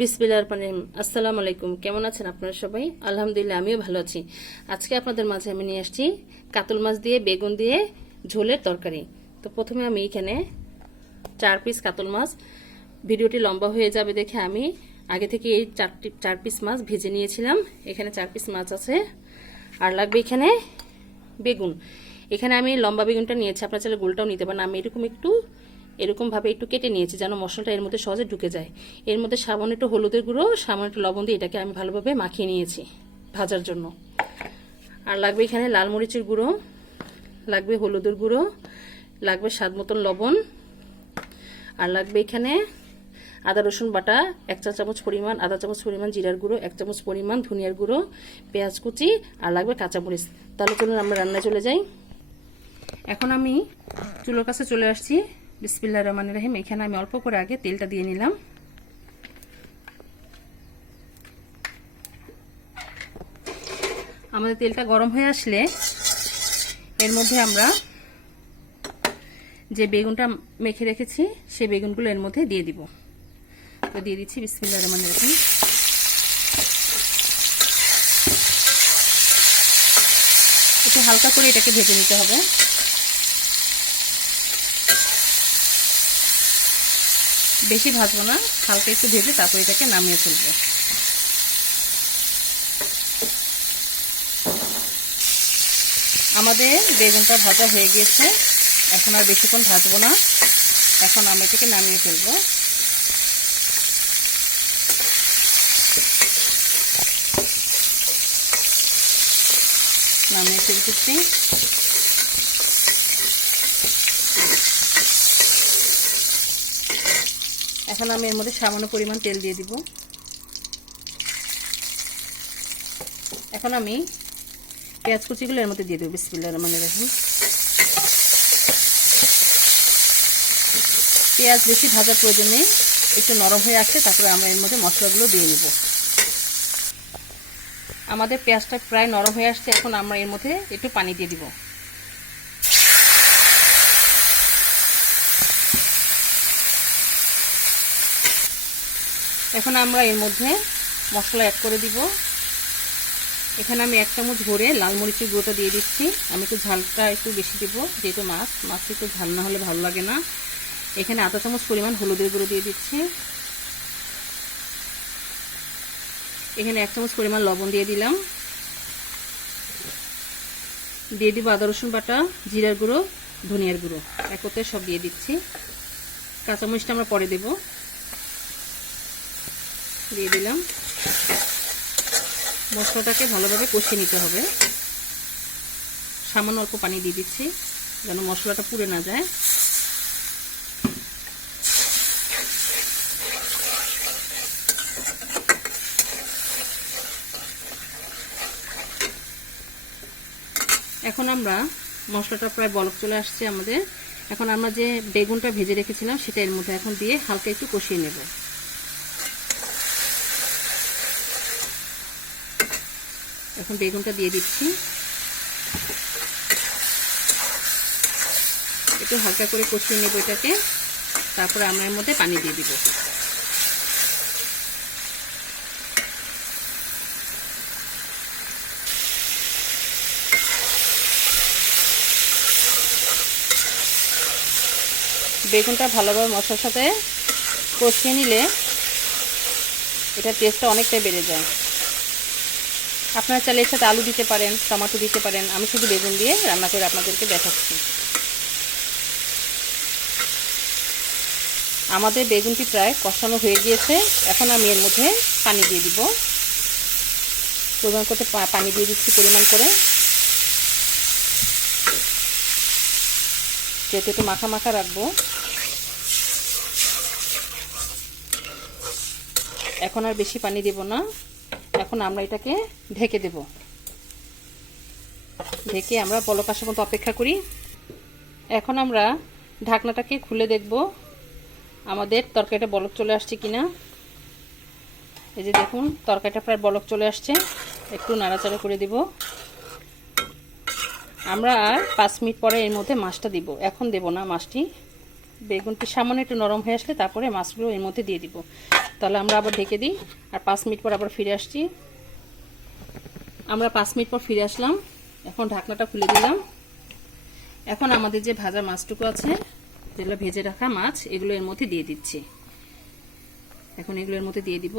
বিসমিল্লাহির রহমানির রহিম। আসসালামু আলাইকুম। কেমন আছেন আপনারা সবাই? আলহামদুলিল্লাহ, আমিও ভালো আছি। আজকে আপনাদের মাঝে আমি নিয়ে আসছি কাতল মাছ দিয়ে বেগুন দিয়ে ঝোলের তরকারি। তো প্রথমে আমি এখানে 4 পিস কাতল মাছ, ভিডিওটি লম্বা হয়ে যাবে দেখে আমি আগে থেকে এই 4 পিস মাছ ভেজে নিয়েছিলাম। এখানে 4 পিস মাছ আছে। আর লাগবে এখানে বেগুন। এখানে আমি লম্বা বেগুনটা নিয়েছি, আপনারা চাইলে গোলটাও নিতে পারেন। আমি এরকমভাবে একটু কেটে নিয়েছি যেন মশলাটা এর মধ্যে সহজে ঢুকে যায়। এর মধ্যে সামান্য একটু হলুদের গুঁড়ো, সামান্য একটু লবণ দিয়ে এটাকে আমি ভালোভাবে মাখিয়ে নিয়েছি ভাজার জন্য। আর লাগবে এখানে লাল মরিচের গুঁড়ো, লাগবে হলুদের গুঁড়ো, লাগবে স্বাদ মতন লবণ, আর লাগবে এখানে আদা রসুন বাটা 1 চা চামচ পরিমাণ, আধা চামচ পরিমাণ জিরার গুঁড়ো, 1 চামচ পরিমাণ ধনিয়ার গুঁড়ো, পেঁয়াজ কুচি, আর লাগবে কাঁচামরিচ। তাহলে চলুন আমরা রান্নায় চলে যাই। এখন আমি চুলোর কাছে চলে আসছি। বিসমিল্লাহির রহমানির রহিম। এখানে আমি অল্প করে আগে তেলটা দিয়ে নিলাম। আমাদের তেলটা গরম হয়ে আসলে এর মধ্যে আমরা যে বেগুনটা মেখে রেখেছি সেই বেগুনগুলো এর মধ্যে দিয়ে দিব। তো দিয়ে দিচ্ছি। বিসমিল্লাহির রহমানির রহিম। একটু হালকা করে এটাকে ভেজে নিতে হবে। বেশি ভাজবো না, হালকা একটু ভেজে তারপর এটাকে নামিয়ে ফেলবো। আমাদের বেগুনটা ভাজা হয়ে গিয়েছে, এখন আর বেশিক্ষণ ভাজবো না। এখন আমি এটাকে নামিয়ে ফেলবো। নামিয়ে ফেলতেছি। এখন আমি এর মধ্যে সামান্য পরিমাণ তেল দিয়ে দিব। এখন আমি পেঁয়াজ কুচিগুলো এর মধ্যে দিয়ে দেবো। বিসমিল্লাহির রহমানির রহিম। পেঁয়াজ বেশি ভাজার প্রয়োজন নেই, একটু নরম হয়ে আসছে তারপরে আমরা এর মধ্যে মশলাগুলো দিয়ে নেব। আমাদের পেঁয়াজটা প্রায় নরম হয়ে আসছে। এখন আমরা এর মধ্যে একটু পানি দিয়ে দিব। এখন আমরা এর মধ্যে মশলা অ্যাড করে দিব। এখানে আমি 1 চামচ ভরে লাল মরিচের গুঁড়োটা দিয়ে দিচ্ছি। আমি একটু ঝালটা একটু বেশি দিব, যেহেতু মাছ একটু ঝাল না হলে ভালো লাগে না। এখানে আধা চামচ পরিমাণ হলুদের গুঁড়ো দিয়ে দিচ্ছি। এখানে 1 চামচ পরিমাণ লবণ দিয়ে দিলাম। দিয়ে দিব আদা রসুন বাটা, জিরার গুঁড়ো, ধনিয়ার গুঁড়ো, একত্রে সব দিয়ে দিচ্ছি। কাঁচামরিচটা আমরা পরে দেব। দিয়ে দিলাম। মশলাটাকে ভালোভাবে কষিয়ে নিতে হবে। সামান্য অল্প পানি দিয়ে দিচ্ছি যেন মশলাটা পুড়ে না যায়। এখন আমরা মশলাটা প্রায় বলক চলে আসছে আমাদের। এখন আমরা যে বেগুনটা ভেজে রেখেছিলাম সেটা এর মধ্যে এখন দিয়ে হালকা একটু কষিয়ে নেব। এখন বেগুনটা দিয়ে দিচ্ছি। একটু হালকা করে কষিয়ে নেব এটাকে। তারপরে আমরা এর মধ্যে পানি দিয়ে দিব। বেগুনটা ভালোভাবে মশলার সাথে কষিয়ে নিলে এটার টেস্টটা অনেকটাই বেড়ে যায়। আপনারা চাইলে এর সাথে আলু দিতে পারেন, টমেটো দিতে পারেন। আমি শুধু বেগুন দিয়ে রান্না করে আপনাদেরকে দেখাচ্ছি। আমাদের বেগুনটি প্রায় কষানো হয়ে গিয়েছে। এখন আমি এর মধ্যে পানি দিয়ে দিব। পরিমাণ করতে পানি দিয়ে দিচ্ছি পরিমাণ করে, যেহেতু একটু মাখা মাখা রাখবো। এখন আর বেশি পানি দেব না। এখন আমরা এটাকে ঢেকে দেব। ঢেকে আমরা বলক আসা পর্যন্ত অপেক্ষা করি। এখন আমরা ঢাকনাটাকে খুলে দেখব আমাদের তরকারিটা বলক চলে আসছে কিনা। এই যে দেখুন, তরকারিটা প্রায় বলক চলে আসছে। একটু নাড়াচাড়া করে দিব। আমরা আর 5 মিনিট পরে এর মধ্যে মাছটা দিব। এখন দেব না মাছটি, বেগুনটি সামান্য একটু নরম হয়ে আসলে তারপরে মাছগুলো এর মধ্যে দিয়ে দিব। তাহলে আমরা আবার ঢেকে দিই, আর 5 মিনিট পর আবার ফিরে আসছি। আমরা 5 মিনিট পর ফিরে আসলাম। এখন ঢাকনাটা খুলে দিলাম। এখন আমাদের যে ভাজা মাছটুকু আছে, যেগুলো ভেজে রাখা মাছ, এগুলো এর মধ্যে দিয়ে দিচ্ছি। এখন এগুলো এর মধ্যে দিয়ে দিব,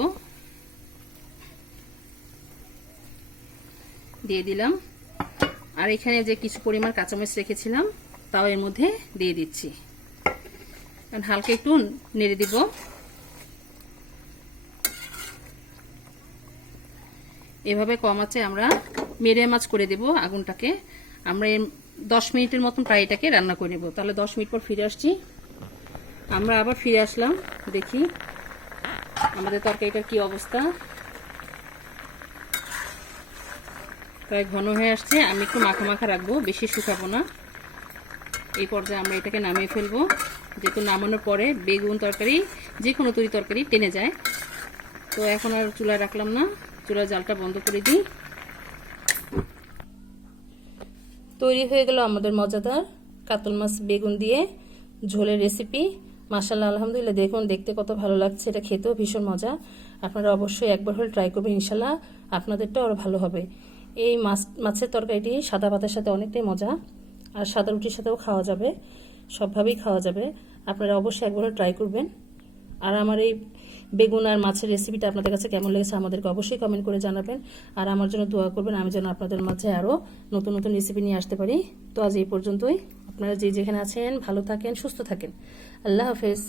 দিয়ে দিলাম। আর এখানে যে কিছু পরিমাণ কাঁচামরিচ রেখেছিলাম তাও এর মধ্যে দিয়ে দিচ্ছি। কারণ হালকা একটু নেড়ে দিব। এভাবে কম আঁচে আমরা মিডিয়াম আঁচ করে দেব আগুনটাকে। আমরা 10 মিনিটের মতন প্রায় এটাকে রান্না করে নেব। তাহলে 10 মিনিট পর ফিরে আসছি। আমরা আবার ফিরে আসলাম, দেখি আমাদের তরকারিটার কি অবস্থা। প্রায় ঘন হয়ে আসছে। আমি একটু মাখা মাখা রাখবো, বেশি শুকাবো না। এই পর্যায়ে আমরা এটাকে নামিয়ে ফেলবো, যেহেতু নামানোর পরে বেগুন তরকারি যে কোনো তরকারি টেনে যায়। তো এখন আর চুলা রাখলাম না, চুলার জালটা বন্ধ করে দিই। তৈরি হয়ে গেল আমাদের মজাদার কাতল মাছ বেগুন দিয়ে ঝোলের রেসিপি। মাশাআল্লাহ, আলহামদুলিল্লাহ। দেখুন দেখতে কত ভালো লাগছে, এটা খেতেও ভীষণ মজা। আপনারা অবশ্যই একবার হলে ট্রাই করবেন, ইনশাল্লাহ আপনাদেরটাও আরও ভালো হবে। এই মাছের তরকারিটি সাদা ভাতের সাথে অনেকটাই মজা, আর সাদা রুটির সাথেও খাওয়া যাবে, সবভাবেই খাওয়া যাবে। আপনারা অবশ্যই একবার ট্রাই করবেন। আর আমার এই বেগুন আর মাছের রেসিপিটা আপনাদের কাছে কেমন লেগেছে আমাদেরকে অবশ্যই কমেন্ট করে জানাবেন। আর আমার জন্য দোয়া করবেন, আমি যেন আপনাদের মাঝে আরও নতুন নতুন রেসিপি নিয়ে আসতে পারি। তো আজ এই পর্যন্তই। আপনারা যে যেখানে আছেন ভালো থাকেন, সুস্থ থাকেন। আল্লাহ হাফেজ।